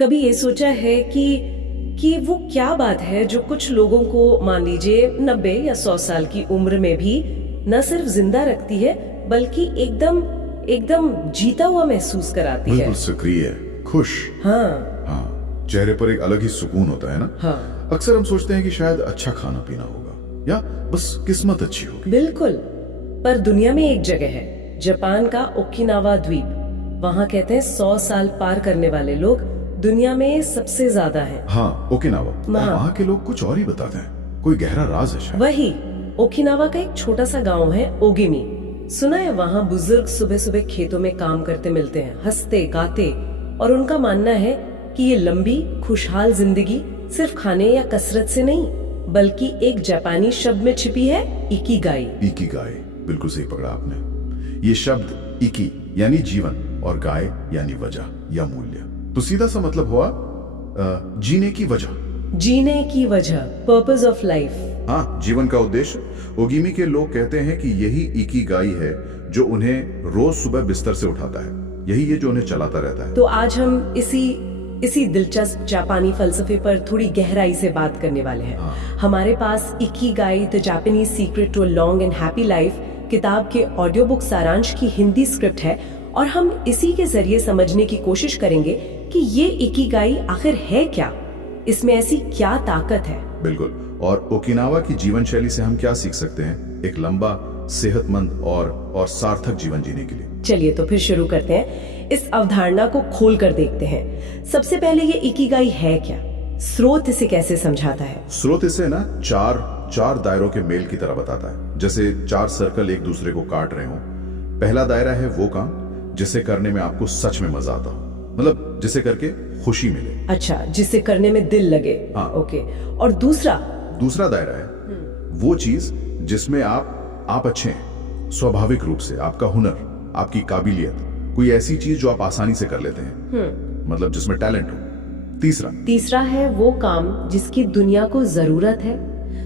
कभी ये सोचा है कि वो क्या बात है जो कुछ लोगों को मान लीजिए 90 या 100 साल की उम्र में भी न सिर्फ जिंदा रखती है बल्कि एकदम एकदम जीता हुआ महसूस कराती है। बिल्कुल सक्रिय, खुश। हाँ, चेहरे पर एक अलग ही सुकून होता है ना। हाँ, अक्सर हम सोचते हैं कि शायद अच्छा खाना पीना होगा या बस किस्मत अच्छी होगी। बिल्कुल। पर दुनिया में एक जगह है, जापान का ओकिनावा द्वीप। वहाँ कहते हैं 100 साल पार करने वाले लोग दुनिया में सबसे ज्यादा हैं। हाँ, ओकिनावा। वहाँ के लोग कुछ और ही बताते हैं, कोई गहरा राज है शायद। वही, ओकिनावा का एक छोटा सा गांव है ओगिमी। सुना है वहाँ बुजुर्ग सुबह सुबह खेतों में काम करते मिलते हैं, हंसते गाते, और उनका मानना है कि ये लंबी खुशहाल जिंदगी सिर्फ खाने या कसरत से नहीं बल्कि एक जापानी शब्द में छिपी है, इकिगाई। इकिगाई, बिल्कुल सही पकड़ा आपने। ये शब्द इकी यानी जीवन और गाय यानी वजह या मूल्य, तो सीधा सा मतलब हुआ जीने की वजह। जीने की वजह, पर्पस ऑफ लाइफ। हाँ, जीवन का उद्देश्य। ओगिमी के लोग कहते हैं कि यही इकिगाई है जो उन्हें रोज सुबह बिस्तर से उठाता है, यही है जो उन्हें चलाता रहता है। तो आज हम इसी दिलचस्प जापानी फलसफे पर थोड़ी गहराई से बात करने वाले हैं। हमारे पास Ikigai the Japanese secret to a long and happy life किताब के ऑडियो बुक सारांश की हिंदी स्क्रिप्ट है, और हम इसी के जरिए समझने की कोशिश करेंगे कि ये इकिगाई आखिर है क्या, इसमें ऐसी क्या ताकत है। बिल्कुल, और ओकिनावा की जीवन शैली से हम क्या सीख सकते हैं एक लंबा, सेहतमंद और सार्थक जीवन जीने के लिए। चलिए तो फिर शुरू करते हैं, इस अवधारणा को खोल कर देखते हैं। सबसे पहले ये इकिगाई है क्या, स्रोत इसे कैसे समझाता है? स्रोत इसे ना चार दायरों के मेल की तरह बताता है, जैसे 4 सर्कल एक दूसरे को काट रहे हो। पहला दायरा है वो काम जिसे करने में आपको सच में मजा आता हो, मतलब जिसे करके खुशी मिले। अच्छा, जिसे करने में दिल लगे। हाँ। ओके, और दूसरा दायरा है वो चीज जिसमें आप अच्छे हैं स्वाभाविक रूप से, आपका हुनर, आपकी काबिलियत, कोई ऐसी चीज जो आप आसानी से कर लेते हैं, मतलब जिसमें टैलेंट हो। तीसरा है वो काम जिसकी दुनिया को जरूरत है,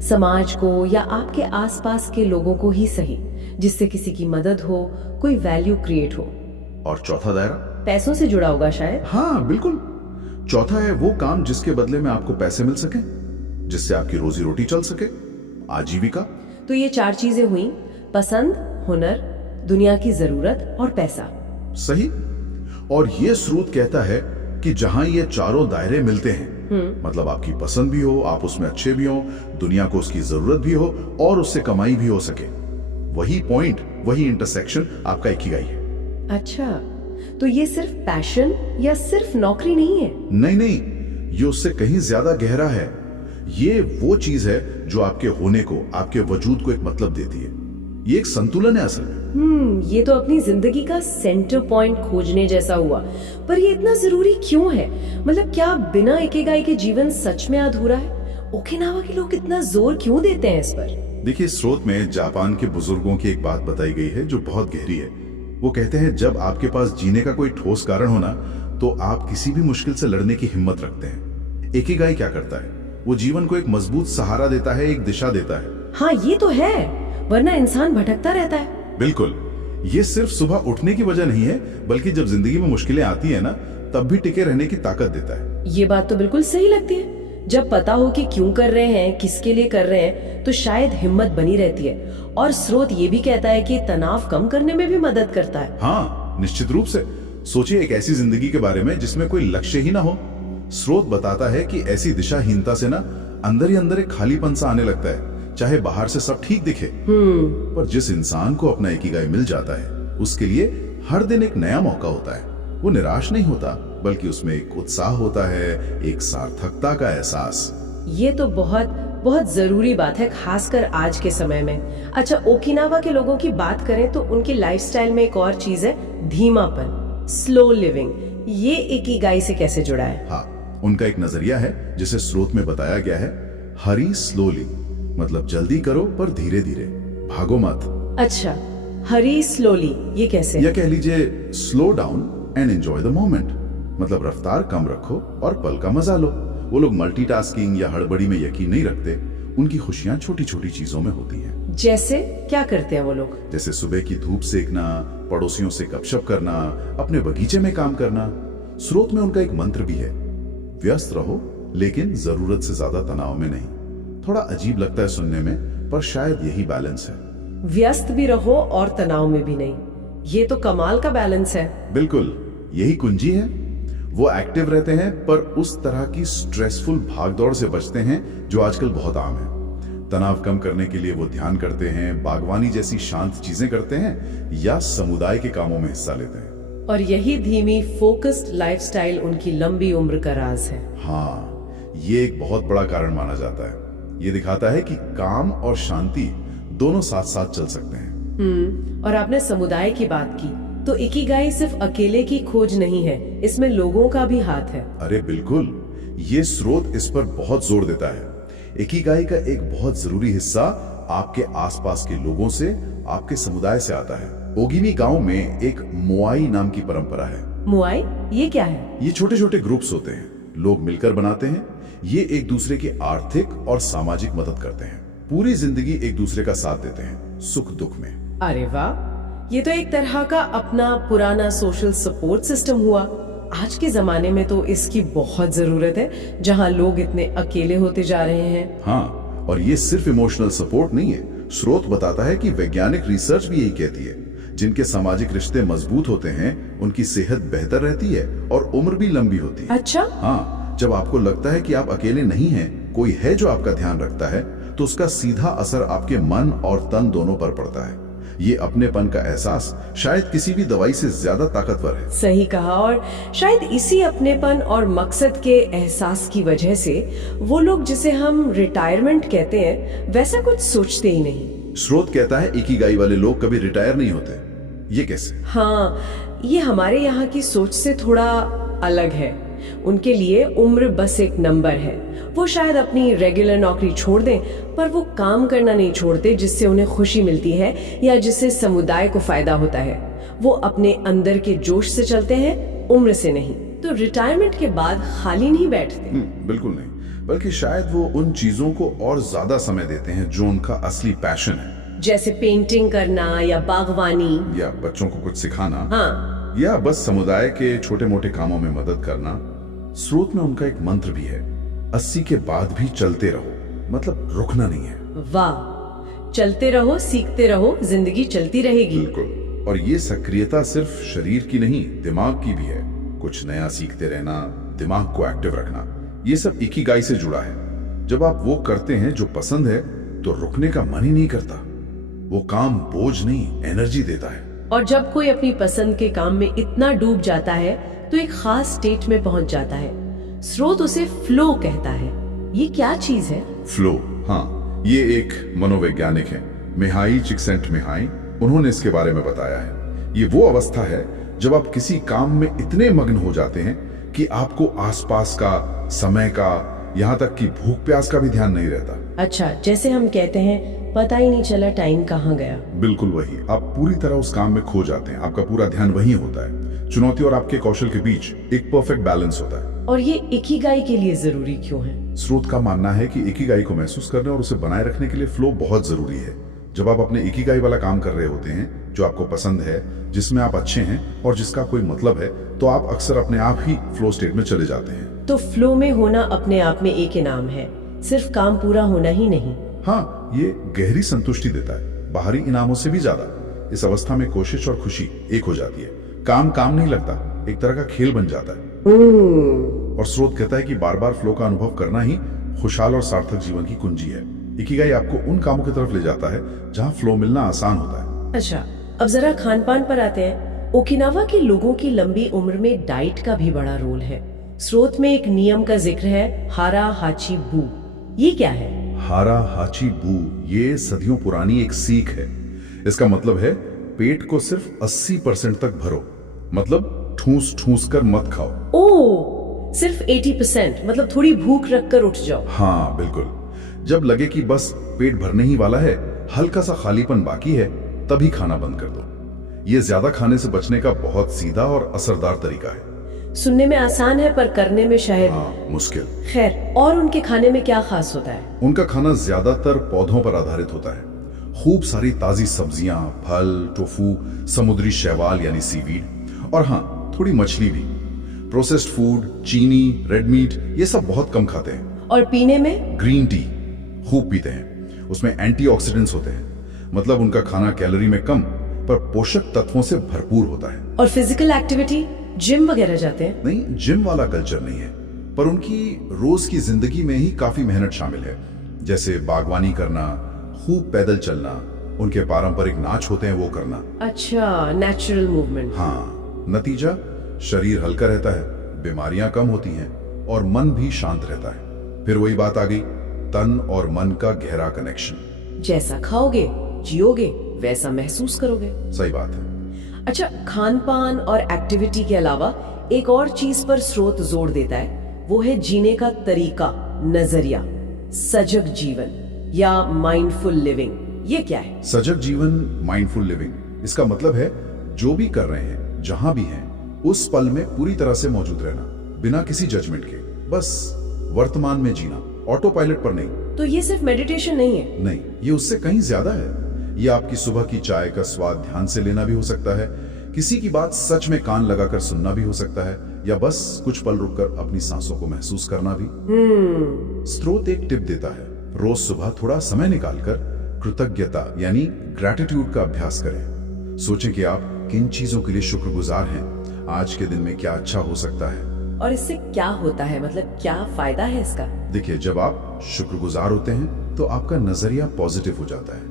समाज को या आपके आसपास के लोगों को ही सही, जिससे किसी की मदद हो, कोई वैल्यू क्रिएट हो। और चौथा दायरा पैसों से जुड़ा होगा शायद। हाँ बिल्कुल, चौथा है वो काम जिसके बदले में आपको पैसे मिल सके, जिससे आपकी रोजी रोटी चल सके, आजीविका। तो ये 4 चीजें हुई, पसंद, हुनर, दुनिया की जरूरत और पैसा। सही। और ये स्रोत कहता है कि जहां ये चारों दायरे मिलते हैं, मतलब आपकी पसंद भी हो, आप उसमें अच्छे भी हो, दुनिया को उसकी जरूरत भी हो और उससे कमाई भी हो सके, वही पॉइंट, वही इंटरसेक्शन आपका इकिगाई है। अच्छा, तो ये सिर्फ पैशन या सिर्फ नौकरी नहीं है? नहीं, ये उससे कहीं ज्यादा गहरा है। ये वो चीज है जो आपके होने को, आपके वजूद को एक मतलब देती है। ये एक संतुलन है असल में। ये तो अपनी जिंदगी का सेंटर पॉइंट खोजने जैसा हुआ। पर ये इतना जरूरी क्यों है? मतलब क्या बिना इकिगाई के जीवन सच में अधूरा है? ओकिनावा के लोग इतना जोर क्यों देते हैं इस पर? देखिए, स्रोत में जापान के बुजुर्गों की एक बात बताई गई है जो बहुत गहरी है। वो कहते हैं जब आपके पास जीने का कोई ठोस कारण होना तो आप किसी भी मुश्किल से लड़ने की हिम्मत रखते हैं। इकिगाई क्या करता है? वो जीवन को एक मजबूत सहारा देता है, एक दिशा देता है। हाँ ये तो है, वरना इंसान भटकता रहता है। बिल्कुल, ये सिर्फ सुबह उठने की वजह नहीं है, बल्कि जब जिंदगी में मुश्किलें आती है ना, तब भी टिके रहने की ताकत देता है। ये बात तो बिल्कुल सही लगती है। जब पता हो कि क्यों कर रहे हैं, किसके लिए कर रहे हैं, तो शायद हिम्मत बनी रहती है। और स्रोत ये भी कहता है कि तनाव कम करने में भी मदद करता है। हाँ, निश्चित रूप से। सोचिए एक ऐसी जिंदगी के बारे में जिसमें कोई लक्ष्य ही ना हो। स्रोत बताता है कि ऐसी दिशाहीनता से ना अंदर ही अंदर एक खालीपन सा आने लगता है, चाहे बाहर से सब ठीक दिखे। पर जिस इंसान को अपना इकिगाई मिल जाता है, उसके लिए हर दिन एक नया मौका होता है। वो निराश नहीं होता, बल्कि उसमें एक उत्साह होता है, एक सार्थकता का एहसास। ये तो बहुत बहुत जरूरी बात है, खासकर आज के समय में। अच्छा, ओकिनावा के लोगों की बात करें तो उनकी लाइफस्टाइल में एक और चीज है, धीमापन, स्लो लिविंग। ये इकिगाई से कैसे जुड़ा है? हाँ, उनका एक नजरिया है जिसे स्रोत में बताया गया है, हरी स्लोली, मतलब जल्दी करो पर धीरे धीरे, भागो मत। अच्छा, हरी स्लोली, ये कैसे? या कह लीजिए slow down and enjoy the moment, मतलब रफ्तार कम रखो और पल का मजा लो। वो लोग मल्टीटास्किंग या हड़बड़ी में यकीन नहीं रखते, उनकी खुशियां छोटी छोटी चीजों में होती हैं। जैसे क्या करते हैं वो लोग? जैसे सुबह की धूप सेकना, पड़ोसियों से गपशप करना, अपने बगीचे में काम करना। स्रोत में उनका एक मंत्र भी है, व्यस्त रहो लेकिन जरूरत से ज्यादा तनाव में नहीं। थोड़ा अजीब लगता है सुनने में, पर शायद यही बैलेंस है। व्यस्त भी रहो और तनाव में भी नहीं, ये तो कमाल का बैलेंस है। बिल्कुल, यही कुंजी है। वो एक्टिव रहते हैं पर उस तरह की स्ट्रेसफुल भागदौड़ से बचते हैं जो आजकल बहुत आम है। तनाव कम करने के लिए वो ध्यान करते हैं, बागवानी जैसी शांत चीजें करते हैं या समुदाय के कामों में हिस्सा लेते हैं। और यही धीमी फोकस्ड लाइफस्टाइल उनकी लंबी उम्र का राज है। हाँ, ये एक बहुत बड़ा कारण माना जाता है। ये दिखाता है कि काम और शांति दोनों साथ साथ चल सकते हैं। और आपने समुदाय की बात की, तो इकिगाई सिर्फ अकेले की खोज नहीं है, इसमें लोगों का भी हाथ है। अरे बिल्कुल, ये स्रोत इस पर बहुत जोर देता है। इकिगाई का एक बहुत जरूरी हिस्सा आपके आसपास के लोगों से, आपके समुदाय से आता है। ओगिमी गांव में एक मोआई नाम की परंपरा है। मोआई, ये क्या है? ये छोटे छोटे ग्रुप्स होते हैं, लोग मिलकर बनाते हैं। ये एक दूसरे की आर्थिक और सामाजिक मदद करते हैं, पूरी जिंदगी एक दूसरे का साथ देते हैं, सुख दुख में। अरे वाह, ये तो एक तरह का अपना पुराना सोशल सपोर्ट सिस्टम हुआ। आज के जमाने में तो इसकी बहुत जरूरत है, जहाँ लोग इतने अकेले होते जा रहे हैं। हाँ, और ये सिर्फ इमोशनल सपोर्ट नहीं है। स्रोत बताता है कि वैज्ञानिक रिसर्च भी यही कहती है, जिनके सामाजिक रिश्ते मजबूत होते हैं उनकी सेहत बेहतर रहती है और उम्र भी लंबी होती है। अच्छा? हाँ, जब आपको लगता है कि आप अकेले नहीं हैं, कोई है जो आपका ध्यान रखता है, तो उसका सीधा असर आपके मन और तन दोनों पर पड़ता है। ये अपनेपन का एहसास शायद किसी भी दवाई से ज्यादा ताकतवर है। सही कहा, और शायद इसी अपनेपन और मकसद के एहसास की वजह से वो लोग जिसे हम रिटायरमेंट कहते हैं, वैसा कुछ सोचते ही नहीं। स्रोत कहता है इकिगाई वाले लोग कभी रिटायर नहीं होते। ये कैसे? हाँ, ये हमारे यहाँ की सोच से थोड़ा अलग है। उनके लिए उम्र बस एक नंबर है। वो शायद अपनी रेगुलर नौकरी छोड़ दें, पर वो काम करना नहीं छोड़ते जिससे उन्हें खुशी मिलती है या जिससे समुदाय को फायदा होता है। वो अपने अंदर के जोश से चलते हैं, उम्र से नहीं। तो रिटायरमेंट के बाद खाली नहीं बैठते। बिल्कुल नहीं, बल्कि शायद वो उन चीजों को और ज्यादा समय देते हैं जो उनका असली पैशन है, जैसे पेंटिंग करना या बागवानी या बच्चों को कुछ सिखाना। हाँ, या बस समुदाय के छोटे मोटे कामों में मदद करना। स्रोत में उनका एक मंत्र भी है, 80 के बाद भी चलते रहो, मतलब रुकना नहीं है। वाह, चलते रहो, सीखते रहो, जिंदगी चलती रहेगी। बिल्कुल, और ये सक्रियता सिर्फ शरीर की नहीं, दिमाग की भी है। कुछ नया सीखते रहना, दिमाग को एक्टिव रखना, ये सब इकिगाई से जुड़ा है। जब आप वो करते हैं जो पसंद है, तो रुकने का मन ही नहीं करता। वो काम बोझ नहीं, एनर्जी देता है। और जब कोई अपनी पसंद के काम में इतना डूब जाता है तो एक खास स्टेट में पहुंच जाता है। स्रोत उसे फ्लो कहता है। ये क्या चीज है? फ्लो, हाँ, ये एक मनोवैज्ञानिक है, मिहाई चिक्सेंटमिहाई, उन्होंने इसके बारे में बताया है। ये वो अवस्था है जब आप किसी काम में इतने मग्न हो जाते हैं कि आपको आसपास का, समय का, यहाँ तक कि भूख प्यास का भी ध्यान नहीं रहता। अच्छा, जैसे हम कहते हैं पता ही नहीं चला टाइम कहाँ गया। बिल्कुल वही, आप पूरी तरह उस काम में खो जाते हैं, आपका पूरा ध्यान वहीं होता है। चुनौती और आपके कौशल के बीच एक परफेक्ट बैलेंस होता है। और ये इकिगाई के लिए जरूरी क्यों है? स्रोत का मानना है कि इकिगाई को महसूस करने और उसे बनाए रखने के लिए फ्लो बहुत जरूरी है। जब आप अपने इकिगाई वाला काम कर रहे होते हैं, जो आपको पसंद है, जिसमें आप अच्छे हैं और जिसका कोई मतलब है, तो आप अक्सर अपने आप ही फ्लो स्टेट में चले जाते हैं। तो फ्लो में होना अपने आप में एक इनाम है, सिर्फ काम पूरा होना ही नहीं। हाँ, ये गहरी संतुष्टि देता है, बाहरी इनामों से भी ज्यादा। इस अवस्था में कोशिश और खुशी एक हो जाती है। काम काम नहीं लगता, एक तरह का खेल बन जाता है। और स्रोत कहता है कि बार बार फ्लो का अनुभव करना ही खुशहाल और सार्थक जीवन की कुंजी है। इकिगाई आपको उन कामों की तरफ ले जाता है जहाँ फ्लो मिलना आसान होता है। अच्छा, अब जरा खान पान पर आते हैं। ओकिनावा के लोगों की लंबी उम्र में डाइट का भी बड़ा रोल है। स्रोत में एक नियम का जिक्र है, हारा हाची बू। ये क्या है? हारा हाची बू, ये सदियों पुरानी एक सीख है। इसका मतलब है पेट को सिर्फ 80% तक भरो, मतलब ठूस ठूस कर मत खाओ। ओह, सिर्फ 80%, मतलब थोड़ी भूख रखकर उठ जाओ। हाँ बिल्कुल, जब लगे कि बस पेट भरने ही वाला है, हल्का सा खालीपन बाकी है, तभी खाना बंद कर दो। ये ज्यादा खाने से बचने का बहुत सीधा और असरदार तरीका है। सुनने में आसान है पर करने में शायद मुश्किल। खैर, और उनके खाने में क्या खास होता है? उनका खाना ज्यादातर पौधों पर आधारित होता है। खूब सारी ताजी सब्जियां, फल, टोफू, समुद्री शैवाल यानी सीवीड, और हाँ, थोड़ी मछली भी। प्रोसेस्ड फूड, चीनी, रेड मीट, ये सब बहुत कम खाते हैं। और पीने में ग्रीन टी खूब पीते हैं, उसमें एंटीऑक्सीडेंट्स होते हैं, मतलब उनका खाना कैलोरी में कम पर पोषक तत्वों से भरपूर होता है। और फिजिकल एक्टिविटी, जिम वगैरह जाते हैं? नहीं, जिम वाला कल्चर नहीं है, पर उनकी रोज की जिंदगी में ही काफी मेहनत शामिल है, जैसे बागवानी करना, खूब पैदल चलना, उनके पारंपरिक नाच होते हैं वो करना। अच्छा, नेचुरल मूवमेंट। हाँ, नतीजा शरीर हल्का रहता है, बीमारियां कम होती हैं और मन भी शांत रहता है। फिर वही बात आ गई, तन और मन का गहरा कनेक्शन। जैसा खाओगे, जियोगे, वैसा महसूस करोगे। सही बात है। अच्छा, खान पान और एक्टिविटी के अलावा एक और चीज पर स्रोत जोर देता है, वो है जीने का तरीका, नजरिया, सजग जीवन या माइंडफुल लिविंग। ये क्या है? सजग जीवन, माइंडफुल लिविंग, इसका मतलब है जो भी कर रहे हैं, जहां भी हैं, उस पल में पूरी तरह से मौजूद रहना, बिना किसी जजमेंट के, बस वर्तमान में जीना, ऑटो पायलट पर नहीं। तो ये सिर्फ मेडिटेशन नहीं है? नहीं, ये उससे कहीं ज्यादा है। ये आपकी सुबह की चाय का स्वाद ध्यान से लेना भी हो सकता है, किसी की बात सच में कान लगाकर सुनना भी हो सकता है, या बस कुछ पल रुककर अपनी सांसों को महसूस करना भी। स्रोत एक टिप देता है, रोज सुबह थोड़ा समय निकालकर कृतज्ञता यानी ग्रैटिट्यूड का अभ्यास करें। सोचें कि आप किन चीजों के लिए शुक्रगुजार हैं, आज के दिन में क्या अच्छा हो सकता है। और इससे क्या होता है, मतलब क्या फायदा है इसका? देखिए, जब आप शुक्रगुजार होते हैं तो आपका नजरिया पॉजिटिव हो जाता है।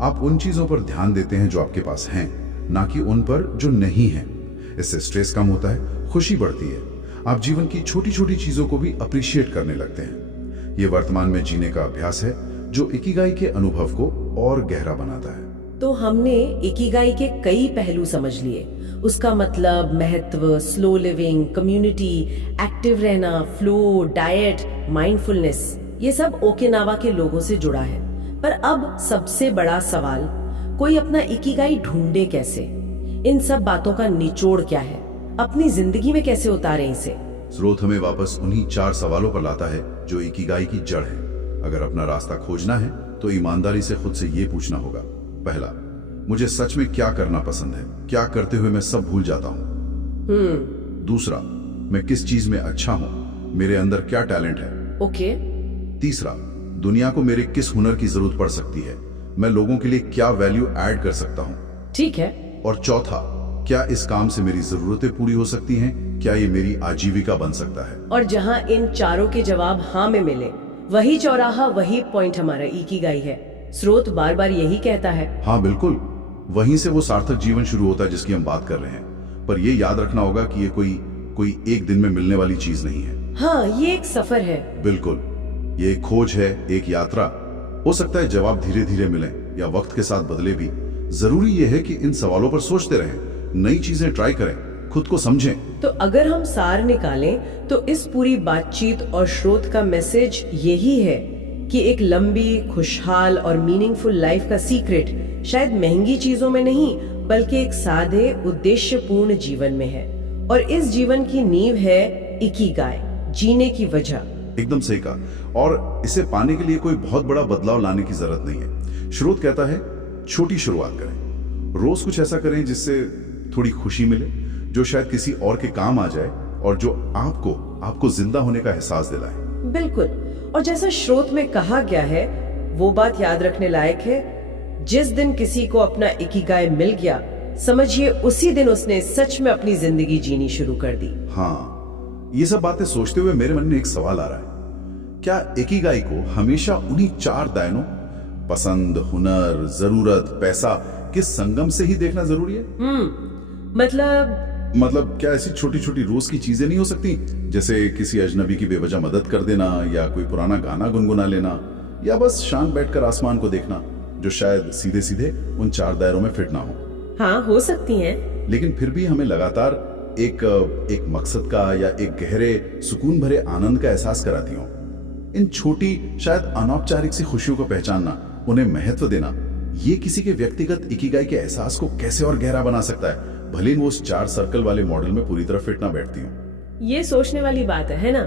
आप उन चीजों पर ध्यान देते हैं जो आपके पास हैं, ना कि उन पर जो नहीं हैं। इससे स्ट्रेस कम होता है, खुशी बढ़ती है, आप जीवन की छोटी छोटी चीजों को भी अप्रिशिएट करने लगते हैं। ये वर्तमान में जीने का अभ्यास है जो इकिगाई के अनुभव को और गहरा बनाता है। तो हमने इकिगाई के कई पहलू समझ लिए, उसका मतलब, महत्व, स्लो लिविंग, कम्युनिटी, एक्टिव रहना, फ्लो, डाइट, माइंडफुलनेस, ये सब ओकिनावा के लोगों से जुड़ा है। पर अब सबसे बड़ा सवाल, कोई अपना इकिगाई ढूंढे कैसे? इन सब बातों का निचोड़ क्या है? अपनी जिंदगी में कैसे उतारें इसे? स्रोत हमें वापस उन्हीं 4 सवालों पर लाता है जो इकिगाई की जड़ है। अगर अपना रास्ता खोजना है तो ईमानदारी से खुद से ये पूछना होगा, पहला, मुझे सच में क्या करना पसंद है, क्या करते हुए मैं सब भूल जाता हूँ। दूसरा, मैं किस चीज में अच्छा हूँ, मेरे अंदर क्या टैलेंट है। ओके। तीसरा, दुनिया को मेरे किस हुनर की जरूरत पड़ सकती है, मैं लोगों के लिए क्या वैल्यू ऐड कर सकता हूँ। ठीक है। और चौथा, क्या इस काम से मेरी जरूरतें पूरी हो सकती हैं, क्या ये मेरी आजीविका बन सकता है। और जहाँ इन चारों के जवाब हाँ में मिले, वही चौराहा, वही पॉइंट हमारा इकिगाई है। स्रोत बार बार यही कहता है। हाँ बिल्कुल, वहीं से वो सार्थक जीवन शुरू होता है जिसकी हम बात कर रहे हैं। पर ये याद रखना होगा कि ये कोई एक दिन में मिलने वाली चीज नहीं है। हाँ, ये एक सफर है। बिल्कुल, ये एक खोज है, एक यात्रा। हो सकता है जवाब धीरे धीरे मिले या वक्त के साथ बदले भी। जरूरी ये है कि इन सवालों पर सोचते रहें, नई चीजें ट्राई करें, खुद को समझें। तो अगर हम सार निकालें तो इस पूरी बातचीत और स्रोत का मैसेज यही है कि एक लंबी, खुशहाल और मीनिंगफुल लाइफ का सीक्रेट शायद महंगी चीजों में नहीं, बल्कि एक सादे, उद्देश्यपूर्ण जीवन में है। और इस जीवन की नींव है इकिगाई, जीने की वजह। एकदम सही कहा। और इसे पाने के लिए कोई बहुत बड़ा बदलाव लाने की जरूरत नहीं है। स्रोत कहता है, छोटी शुरुआत करें, रोज कुछ ऐसा करें जिससे थोड़ी खुशी मिले, जो शायद किसी और के काम आ जाए और जो आपको जिंदा होने का एहसास दिलाए। बिल्कुल। और जैसा स्रोत में कहा गया है, वो बात याद रखने लायक है, जिस दिन किसी को अपना इकिगाई मिल गया, समझिए उसी दिन उसने सच में अपनी जिंदगी जीनी शुरू कर दी। हाँ, ये सब बातें सोचते हुए मेरे मन में एक सवाल आ रहा है, क्या इकिगाई को हमेशा उन्हीं 4 दायनों, पसंद, हुनर, जरूरत, पैसा के संगम से ही देखना जरूरी है? मतलब क्या ऐसी छोटी छोटी रोज की चीजें नहीं हो सकती, जैसे किसी अजनबी की बेवजह मदद कर देना, या कोई पुराना गाना गुनगुना लेना, या बस शांत बैठकर आसमान को देखना, जो शायद सीधे सीधे उन 4 दायरों में फिट ना हो। हाँ, हो सकती हैं। लेकिन फिर भी हमें लगातार एक मकसद का या एक गहरे, सुकून भरे आनंद का एहसास कराती हो। इन छोटी, शायद अनौपचारिक सी खुशियों को पहचानना, उन्हें महत्व देना, ये किसी के व्यक्तिगत इकिगाई के एहसास को कैसे और गहरा बना सकता है, भले वो उस 4 सर्कल वाले मॉडल में पूरी तरह फिट ना बैठती हो। ये सोचने वाली बात है ना?